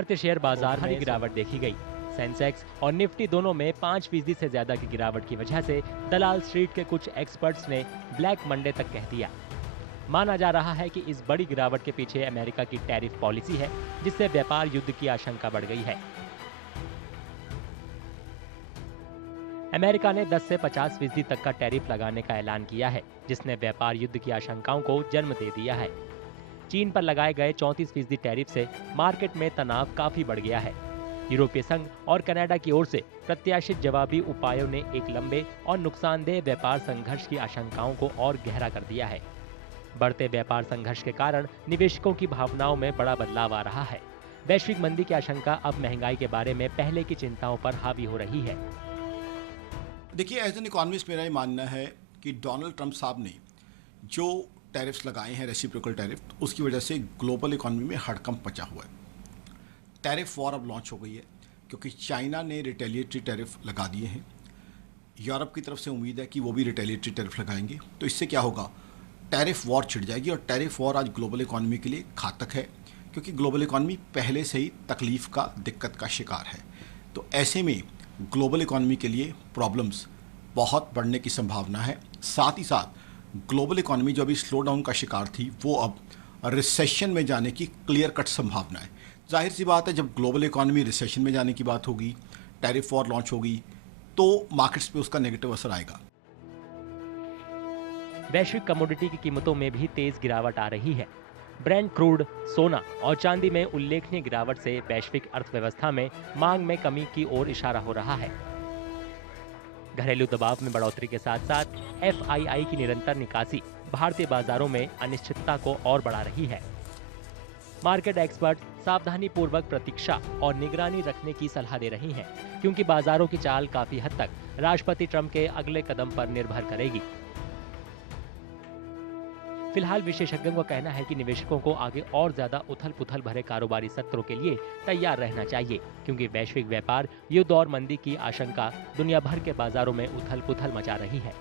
भारतीय शेयर बाजार में गिरावट देखी गई। सेंसेक्स और निफ्टी दोनों में 5% से ज्यादा की गिरावट की वजह से दलाल स्ट्रीट के कुछ एक्सपर्ट्स ने ब्लैक मंडे तक कह दिया। माना जा रहा है कि इस बड़ी गिरावट के पीछे अमेरिका की टैरिफ पॉलिसी है, जिससे व्यापार युद्ध की आशंका बढ़ गई है। अमेरिका ने 10 से 50% तक का टैरिफ लगाने का ऐलान किया है, जिसने व्यापार युद्ध की आशंकाओं को जन्म दे दिया है। चीन पर लगाए गए 34% टैरिफ से मार्केट में तनाव काफी बढ़ गया है। यूरोपीय संघ और कनाडा की ओर से प्रत्याशित जवाबी उपायों ने एक लंबे और नुकसानदेह व्यापार संघर्ष की आशंकाओं को और गहरा कर दिया है। बढ़ते व्यापार संघर्ष के कारण निवेशकों की भावनाओं में बड़ा बदलाव आ रहा है। वैश्विक मंदी की आशंका अब महंगाई के बारे में पहले की चिंताओं पर हावी हो रही है। देखिए, एज एन इकोनॉमिस्ट मेरा ये मानना है कि डोनाल्ड ट्रंप साहब ने जो टैरिफ्स लगाए हैं, रेसिप्रोकल टैरिफ, उसकी वजह से ग्लोबल इकोनॉमी में हड़कंप मचा हुआ है। टैरिफ वॉर अब लॉन्च हो गई है क्योंकि चाइना ने रिटेलिएटरी टैरिफ लगा दिए हैं। यूरोप की तरफ से उम्मीद है कि वो भी रिटेलिएटरी टैरिफ लगाएंगे। तो इससे क्या होगा, टैरिफ वॉर छिड़ जाएगी। और टैरिफ वॉर आज ग्लोबल इकोनॉमी के लिए घातक है क्योंकि ग्लोबल इकोनॉमी पहले से ही तकलीफ का, दिक्कत का शिकार है। तो ऐसे में ग्लोबल इकोनॉमी के लिए प्रॉब्लम्स बहुत बढ़ने की संभावना है। साथ ही साथ ग्लोबल इकोनॉमी जो अभी स्लो डाउन का शिकार थी, वो अब रिसेशन में जाने की क्लियर कट संभावना है। जाहिर सी बात है, जब ग्लोबल इकोनॉमी रिसेशन में जाने की बात होगी, टैरिफ वॉर लॉन्च होगी, तो मार्केट्स पे उसका नेगेटिव असर आएगा। वैश्विक कमोडिटी की कीमतों में भी तेज गिरावट आ रही है। ब्रेंट क्रूड, सोना और चांदी में उल्लेखनीय गिरावट से वैश्विक अर्थव्यवस्था में मांग में कमी की ओर इशारा हो रहा है। घरेलू दबाव में बढ़ोतरी के साथ साथ एफआईआई की निरंतर निकासी भारतीय बाजारों में अनिश्चितता को और बढ़ा रही है। मार्केट एक्सपर्ट सावधानी पूर्वक प्रतीक्षा और निगरानी रखने की सलाह दे रही हैं, क्योंकि बाजारों की चाल काफी हद तक राष्ट्रपति ट्रंप के अगले कदम पर निर्भर करेगी। फिलहाल विशेषज्ञों का कहना है कि निवेशकों को आगे और ज्यादा उथल-पुथल भरे कारोबारी सत्रों के लिए तैयार रहना चाहिए, क्योंकि वैश्विक व्यापार युद्ध और मंदी की आशंका दुनिया भर के बाजारों में उथल-पुथल मचा रही है।